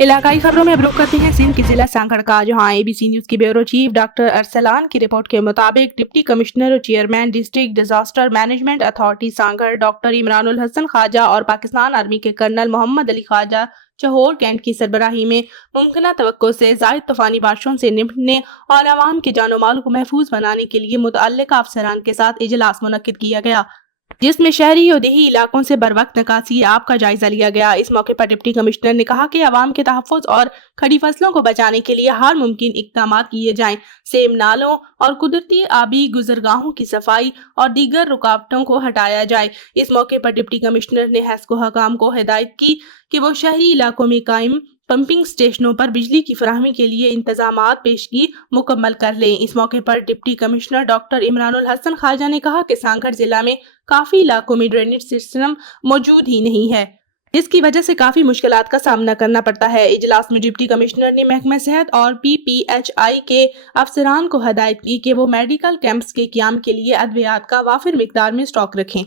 इलाकाई खबरों में अब रुक करते हैं सिंध के जिला सांगड़ का, जहां एबीसी न्यूज के ब्यूरो चीफ डॉक्टर अरसलान की रिपोर्ट के मुताबिक डिप्टी कमिश्नर और chairman district disaster management authority Sanghar doctor Imranul Hasan Khwaja और पाकिस्तान आर्मी के कर्नल मोहम्मद अली ख्वाजा चहोर कैंट की सरबराही में मुमकिन तवक्को से जायद तूफानी बारिशों से निपटने और आवाम की जानो माल को महफूज बनाने के लिए मुतअल्लिका अफसरान के साथ इजलास मुनक्किद किया गया, जिसमें शहरी और देही इलाकों से बर वक्त निकासी आब का जायजा लिया गया। इस मौके पर डिप्टी कमिश्नर ने कहा कि अवाम के तहफ़्फ़ुज़ और खड़ी फसलों को बचाने के लिए हर मुमकिन इक़दाम किए जाएं। सेम नालों और कुदरती आबी गुजरगाहों की सफाई और दीगर रुकावटों को हटाया जाए। इस मौके पर डिप्टी कमिश्नर ने हैस्को हकाम को हिदायत की कि वो शहरी इलाकों में कायम पंपिंग स्टेशनों पर बिजली की फराहमी के लिए इंतजामात पेशगी मुकम्मल कर लें। इस मौके पर deputy commissioner doctor Imranul Hasan Khwaja ने कहा कि सांगड़ जिला में काफी इलाकों में ड्रेनेज सिस्टम मौजूद ही नहीं है, जिसकी वजह से काफी मुश्किलात का सामना करना पड़ता है। इजलास में डिप्टी कमिश्नर ने महकमा सेहत और PPHI के अफसरान को हिदायत की कि वो मेडिकल कैंप्स के क़याम के लिए अद्वियात का वाफिर मिकदार में स्टॉक रखें।